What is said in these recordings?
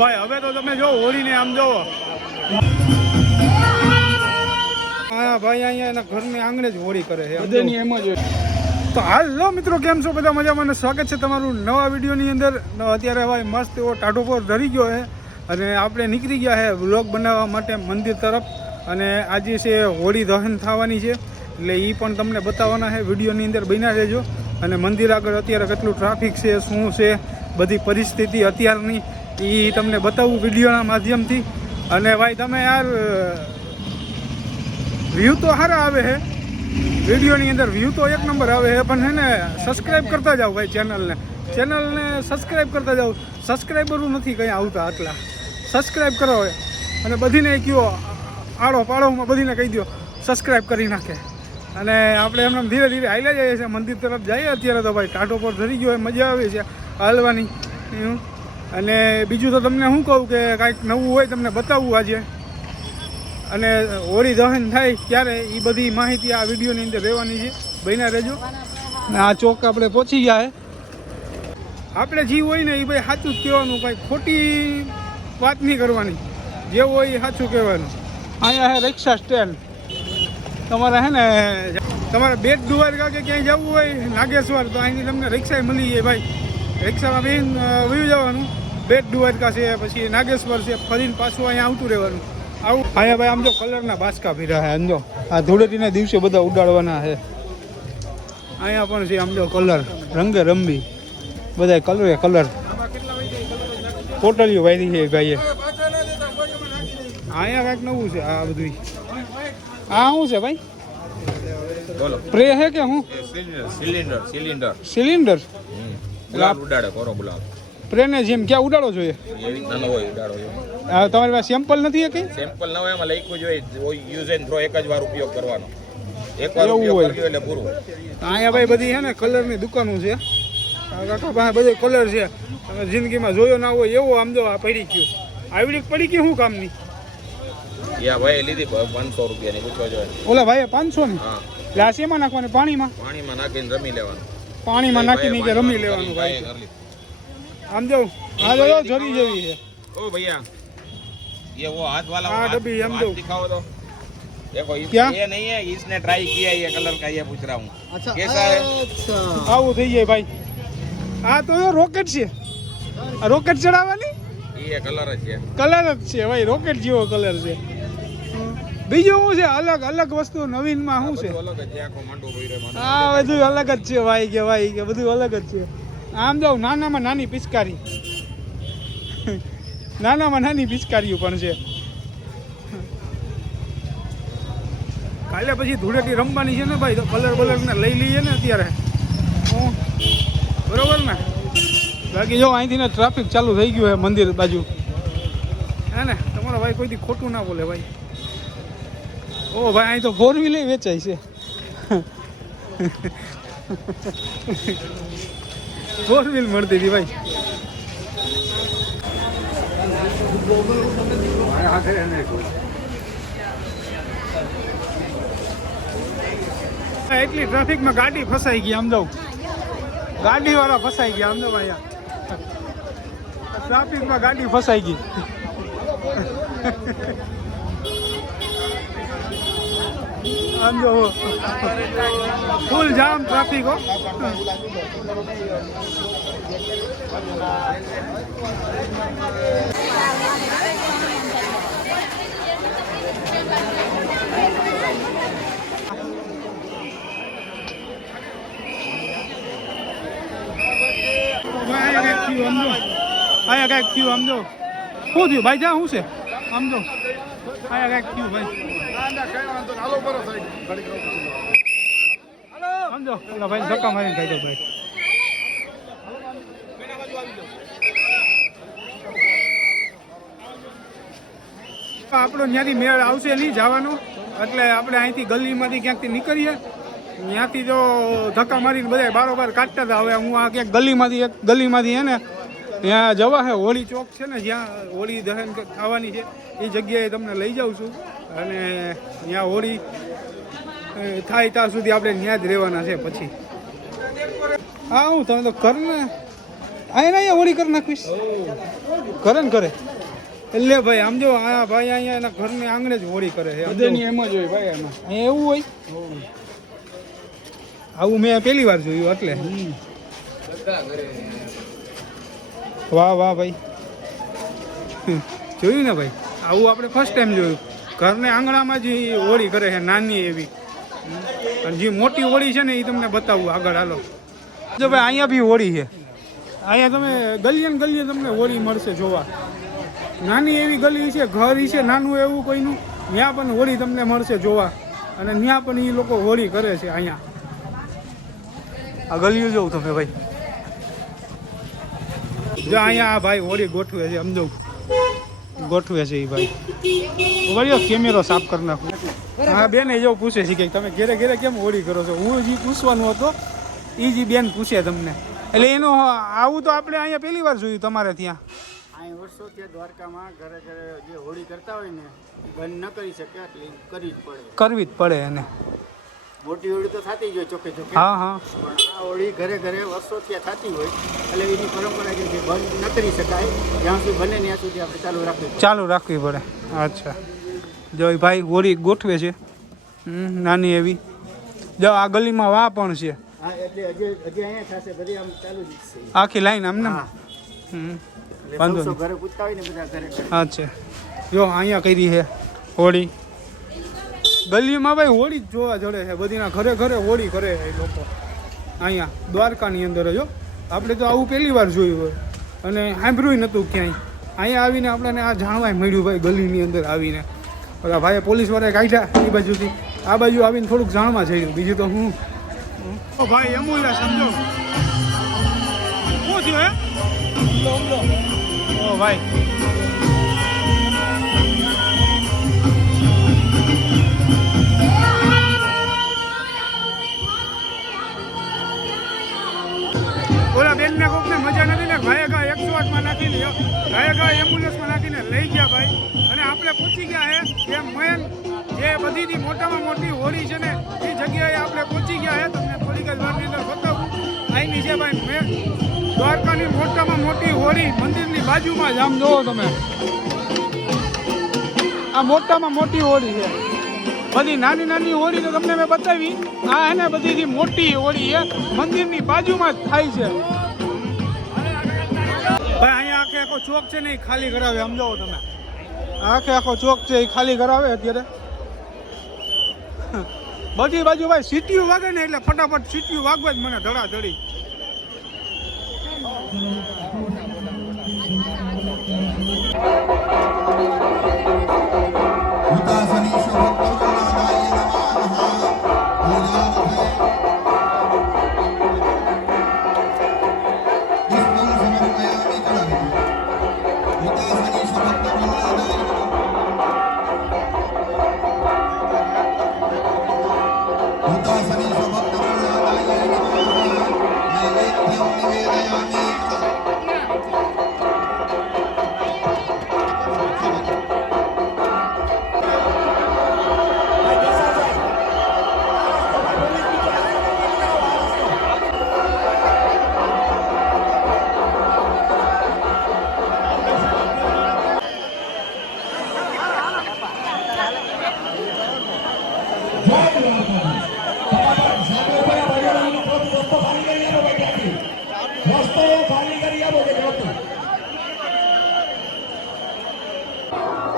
ભાઈ હવે તો તમે જો હોળીને આમ જોવો હા ભાઈ અહીંયા એના ઘરની આંગણે જ હોળી કરે છે બધાની એમ જ. તો હાલો મિત્રો, કેમ છો બધા? મજામાં. સ્વાગત છે તમારું નવા વિડીયોની અંદર. અત્યારે ભાઈ મસ્ત એવો ટાઢો પર ધરી ગયો છે અને આપણે નીકળી ગયા છે વ્લોગ બનાવવા માટે મંદિર તરફ. અને આજે છે હોળી દહન થવાની છે એટલે એ પણ તમને બતાવવાના છે વિડીયોની અંદર. બન્યા રહેજો. અને મંદિર આગળ અત્યારે કેટલું ટ્રાફિક છે, શું છે, બધી પરિસ્થિતિ અત્યારની એ તમને બતાવું વિડીયોના માધ્યમથી. અને ભાઈ તમે યાર વ્યૂ તો સારા આવે છે વિડીયોની અંદર, વ્યૂ તો એક નંબર આવે છે, પણ હે ને સબસ્ક્રાઈબ કરતા જાઓ ભાઈ. ચેનલને સબસ્ક્રાઈબ કરતા જાઓ. સબસ્ક્રાઈબરો નથી કંઈ આવતા આટલા. સબસ્ક્રાઈબ કરો અને બધીને કહો, આડો પાડોમાં બધીને કહી દો સબસ્ક્રાઈબ કરી નાખે. અને આપણે એમને ધીરે ધીરે હાલ્યા જઈએ છીએ મંદિર તરફ જઈએ. અત્યારે તો ભાઈ ટાઢો પર ધરી ગયો, મજા આવે છે હાલવાની. અને બીજું તો તમને શું કહું કે કાંઈક નવું હોય તમને બતાવવું આજે. અને હોળી દહન થાય ત્યારે એ બધી માહિતી આ વિડીયોની અંદર રહેવાની છે. બન્યા રહેજો. અને આ ચોક આપણે પહોંચી ગયા છે. આપણે જે હોય ને એ ભાઈ સાચું જ કહેવાનું, ભાઈ ખોટી વાત નહીં કરવાની. જે હોય એ સાચું કહેવાનું. અહીંયા છે રિક્ષા સ્ટેન્ડ. તમારે છે ને તમારે બેટ દ્વારકા કે ક્યાંય જવું હોય નાગેશ્વર, તો અહીંથી તમને રિક્ષા મળી જાય ભાઈ. રિક્ષામાં બેન વયું જવાનું. બેટ દ્વારકા છે, પછી નાગેશ્વર છે, ફરીને પાછું અહીંયા આવતું રહેવાનું. આવું અહીંયા ભાઈ આમ જો કલરના બાસકા ફીરા છે. આમ જો આ ધૂળેટીના દિવસે બધા ઉડાડવાના છે. અહીંયા પણ છે આમ જો કલર, રંગે રંબી બધા કલરે કલર. પોટલીઓ વાયરી છે ભાઈએ. અહીંયા કાંઈક નવું છે આ બધું. આ શું છે ભાઈ? બોલો. પ્રે હે કે હું? સિલિન્ડર ઉડાડે કરો બોલાવ. પ્રેને જેમ ક્યાં ઉડાડો જોઈએ? નાનો હોય ઉડાડો જોઈએ. તમારી પાસે સેમ્પલ નથી કઈ? સેમ્પલ ન હોય, એમાં લખ્યું જોઈએ યુઝ એન્ડ થ્રો, એક જ વાર ઉપયોગ કરવાનો. એકવાર ઉપયોગ કર્યો એટલે પૂરું. અહીંયા ભાઈ બધી છે ને કલરની દુકાનો છે. કાકા પાસે બધો કલર છે. તમે જિંદગીમાં જોયો ના હોય એવો આમ જો આ પડી ગયું. આવડી પડી ગયું શું કામની? યા ભાઈ લીધી 500 રૂપિયાની, પૂછવા જોઈએ. ઓલા ભાઈ 500 ની? હા. એટલે આ શેમાં નાખવાની? પાણીમાં? પાણીમાં નાખીને રમી લેવાનું. પાણીમાં નાખીને કે રમી લેવાનું ભાઈ. આમ જો આ જો જરી જેવી છે. ओ भैया ये वो हाथ वाला हाँ डब्बी हम दो दिखाओ तो देखो क्या? ये नहीं है, इसने ट्राई किया ये कलर का, ये पूछ रहा हूँ अच्छा कैसा है? આવું થઈ જાય ભાઈ. આ તો રોકેટ છે. રોકેટ ચડાવવાની ये कलर જ છે. કલર જ છે ભાઈ, રોકેટ જેવો કલર છે. બીજું શું છે અલગ અલગ વસ્તુ નવીનમાં શું છે? અલગ જ છે, આખો માંડો ભર્યો માંડો. હા બધું અલગ જ છે ભાઈ કે બધું અલગ જ છે. આમ જાવ નાનામાં નાની પિચકારી, નાનામાં નાની પિચકારીઓ પણ છે. કાલે પછી ધૂળેટી રમવાની છે ને ભાઈ, તો કલર બલરને લઈ લઈએ ને અત્યારે. બરોબર ને? બાકી જો અહીંથી ને ટ્રાફિક ચાલુ થઈ ગયું છે મંદિર બાજુ. હે ને તમારો ભાઈ કોઈથી ખોટું ના બોલે ભાઈ. ઓ ભાઈ અહીં તો 4 વ્હીલ વેચાય છે. 4 વ્હીલ મળતી હતી ભાઈ. એટલી ટ્રાફિકમાં ગાડી ફસાઈ ગઈ. આમ જાઉં ગાડી વાળા ફસાઈ ગયા. આમ જાઉં અહીંયા ટ્રાફિકમાં ગાડી ફસાઈ ગઈ. આમ જો ફૂલ જામ ટ્રાફિક હો. અહીંયા કાંઈક થયું આમ જો. શું થયું ભાઈ? જા શું છે આમ જો? અહીંયા કાંઈક થયું ભાઈ. સમજો ઓલા ભાઈ ધક્કા મારીને ખાઈ દો ભાઈ. આપણો ત્યાંથી મેળ આવશે નહીં જવાનો, એટલે આપણે અહીંથી ગલીમાંથી ક્યાંકથી નીકળીએ. ત્યાંથી જો ધક્કા મારીને બધા બારોબાર કાઢતા હતા. હવે હું આ ક્યાંક ગલીમાંથી હે ને ત્યાં જવા હે હોળી ચોક છે ને, જ્યાં હોળી દહન થવાની છે એ જગ્યાએ તમને લઈ જાઉં છું. અને ત્યાં હોળી થાય ત્યાં સુધી આપણે ત્યાં જ રહેવાના છે. પછી હા હું તમે તો કર ને અહીંયા હોળી કરી નાખવીશ કરે ને કરે એટલે ભાઈ આમ જો આ ભાઈ અહીંયા એના ઘરની આંગણે જ હોળી કરે છે બધાની એમ જ હોય ભાઈ એમાં અહીંયા એવું હોય આવું મેં પહેલી વાર જોયું એટલે વાહ વાહ ભાઈ જોયું ને ભાઈ આવું આપણે ફર્સ્ટ ટાઈમ જોયું ઘરને આંગણામાં જ હોળી કરે છે નાની એવી અને જે મોટી હોળી છે ને એ તમને બતાવું આગળ હાલો જો ભાઈ અહીંયા બી હોળી છે અહીંયા તમે ગલીએ ને ગલીએ તમને હોળી મળશે જોવા નાની એવી ગલી છે ઘર છે નાનું એવું કોઈનું ત્યાં પણ હોળી તમને મળશે જોવા અને ત્યાં પણ એ લોકો હોળી કરે છે અહીંયા આ ગલીઓ જોઉં તમે ભાઈ જો અહીંયા આ ભાઈ હોળી ગોઠવે છે સમજો ગોઠવે છે એ ભાઈ વળ્યો કેમેરો સાફ કરી નાખું હા બેન એ જેવું પૂછે છે કે તમે ઘેરે ઘેરે કેમ હોળી કરો છો હું જે પૂછવાનું હતો એ જ બેન પૂછે તમને એટલે એનો આવું તો આપણે અહીંયા પહેલી વાર જોયું તમારે ત્યાં અહીં વર્ષોથી દ્વારકામાં ઘરે ઘરે જે હોળી કરતા હોય ને બંધ ન કરી શકે એટલે કરવી જ પડે કરવી જ પડે એને મોટી હોળી તો થતી જ હોય ચોકે ચોકે હા હા પણ આ હોળી ઘરે ઘરે વર્ષોથી થતી હોય એટલે એની પરંપરા જે છે બંધ ન કરી શકાય જ્યાં સુધી બને ત્યાં સુધી આપણે ચાલુ રાખવી પડે અચ્છા જો એ ભાઈ હોળી ગોઠવે છે નાની એવી જો આ ગલીમાં વાહ પણ છે હા એટલે હજી અહીંયા થશે બધી આમ ચાલુ જ છે આખી લાઈન આમને વાંધો નહીં ઘરે પૂછતા હોય ને બધા ઘરે અચ્છા જો અહીંયા કરી છે હોળી ગલીમાં ભાઈ હોળી જ જોવા જડે છે બધીના ઘરે ઘરે હોળી કરે છે એ લોકો અહીંયા દ્વારકાની અંદર જો આપણે તો આવું પહેલી વાર જોયું હોય અને સાંભળ્યું નહોતું ક્યાંય અહીંયા આવીને આપણને આ જાણવાય મળ્યું ભાઈ ગલીની અંદર આવીને બધા ભાઈએ પોલીસવાળાએ કાઢ્યા એ બાજુથી આ બાજુ આવીને થોડુંક જાણવા જયું બીજું તો હું ભાઈ અમૂલ્ય સમજો શું થયું હે ઓ ભાઈ ઓલા બેનને કોકને મજા નથી ને ગાયે ગા 108માં નાખીને ગાયે ગા એમ્બ્યુલન્સમાં નાખીને લઈ ગયા ભાઈ અને આપણે પૂછી ગયા હે કે મેન જે બધીથી મોટામાં મોટી હોળી છે ને એ જગ્યાએ આપણે પહોંચી ગયા હે તમને થોડીક જ વારની અંદર બતાવું અહીંની છે ભાઈ મેન દ્વારકાની મોટામાં મોટી હોળી મંદિરની બાજુમાં જ આમ જોવો તમે આ મોટામાં મોટી હોળી છે બધી નાની નાની હોળી તો તમને મેં બતાવી આ એને બધીથી મોટી હોળી છે મંદિરની બાજુમાં જ થાય છે ભાઈ અહીંયા આખે આખો ચોક છે ને એ ખાલી કરાવે સમજાવો તમે આખે આખો ચોક છે એ ખાલી કરાવે અત્યારે બધી બાજુ ભાઈ સીટીયું વાગે ને એટલે ફટાફટ સીટીયું વાગવા જ મને ધડાધડી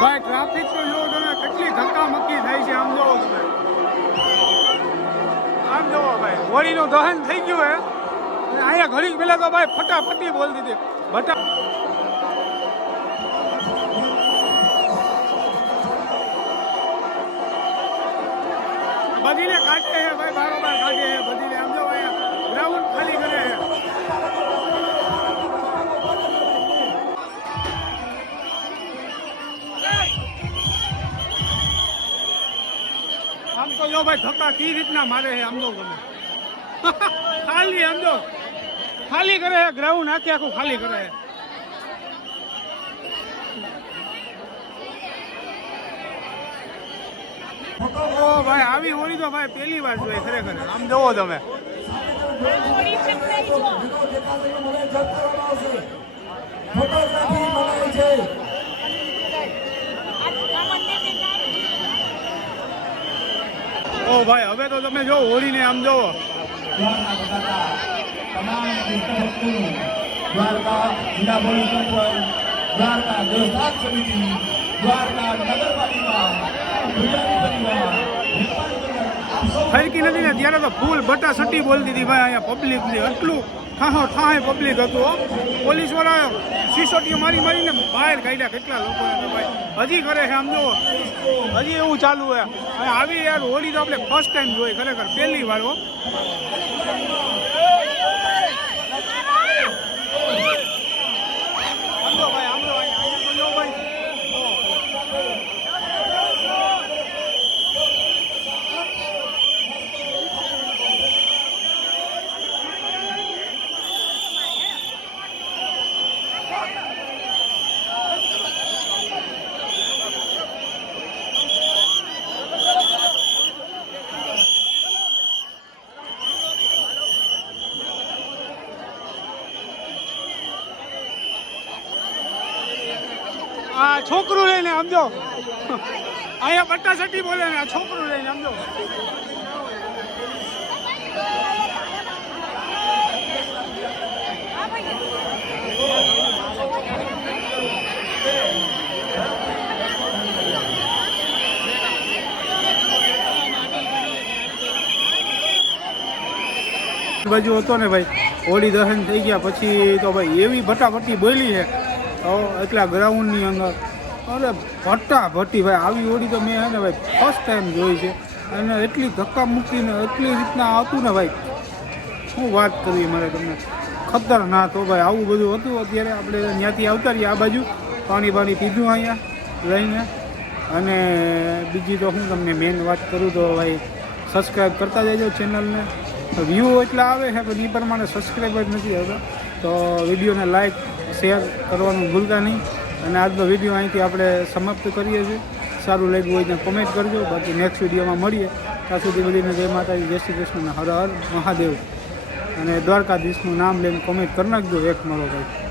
ભાઈ ટ્રાફિક તો જો તમે કેટલી ધક્કામક્કી થાય છે આમ જોવો તમે આમ જોવો ભાઈ હોળીનું દહન થઈ ગયું હે અને અહીંયા ઘડી પહેલા તો ભાઈ ફટાફટી બોલતી હતી બધીને કાઢે છે ભાઈ બારોબાર કાઢે છે બધીને આમ જો અહીંયા ગ્રાઉન્ડ ખાલી કરે છે આમ તો જો ભાઈ ધક્કા કઈ રીતના મારે છે આમ જો તમે ખાલી આમ જો ખાલી કરે છે ગ્રાઉન્ડ આખે આખું ખાલી કરે છે ઓ ભાઈ આવી હોળી તો ભાઈ પહેલી વાર જોઈ ખરેખર આમ જોવો તમે ઓ ભાઈ હવે તો તમે જો હોળીને આમ જોવો દ્વારકા જિલ્લા પોલીસ તંત્ર, દ્વારકા દેવસ્થાન સમિતિ, દ્વારકા નગરપાલિકા, પૂજારી પરિવાર, ફરકી નથી ને ત્યારે તો ફૂલ બટા સટી બોલતી હતી ભાઈ અહીંયા પબ્લિક ની એટલું ઠાહે પબ્લિક હતું હો. પોલીસ વાળા સિસોટીઓ મારીને બહાર કાઢ્યા કેટલા લોકોને તો ભાઈ હજી કરે છે આમ જુઓ હજી એવું ચાલુ છે અને આવી યાર હોળી તો આપણે ફર્સ્ટ ટાઈમ જોઈ ખરેખર પહેલી વાર હો. આ છોકરું લઈને સમજો અહીંયા બટ્ટા સટી બોલે ને આ છોકરું લઈને સમજો. બાજુ હતો ને ભાઈ હોળી દહન થઈ ગયા પછી તો ભાઈ એવી ભટ્ટાભટ્ટી બોલી છે તો એટલા ગ્રાઉન્ડની અંદર અરે ભટ્ટાભટ્ટી ભાઈ આવી હોળી તો મેં હે ને ભાઈ ફર્સ્ટ ટાઈમ જોઈ છે અને એટલી ધક્કા મૂકીને એટલી રીતના હતું ને ભાઈ શું વાત કરવી મારે તમને ખતરનાક તો ભાઈ આવું બધું હતું. અત્યારે આપણે ત્યાંથી આવતા રહીએ આ બાજુ પાણી પીધું અહીંયા લઈને અને બીજી તો હું તમને મેઇન વાત કરું તો ભાઈ સબસ્ક્રાઈબ કરતા જજો ચેનલને. વ્યૂ એટલા આવે છે પણ એ પ્રમાણે સબસ્ક્રાઈબર નથી આવતા તો વિડીયોને લાઈક શેર કરવાનું ભૂલતા નહીં અને આજનો વિડીયો અહીંથી આપણે સમાપ્ત કરીએ છીએ. સારું લાગ્યું હોય તો કોમેન્ટ કરજો. બાકી નેક્સ્ટ વિડીયોમાં મળીએ ત્યાં સુધી બધીને જય માતાજી, જય શ્રી કૃષ્ણ, હર હર મહાદેવ અને દ્વારકાધીશનું નામ લઈને કોમેન્ટ કરી નાખજો એક મારો ભાઈ.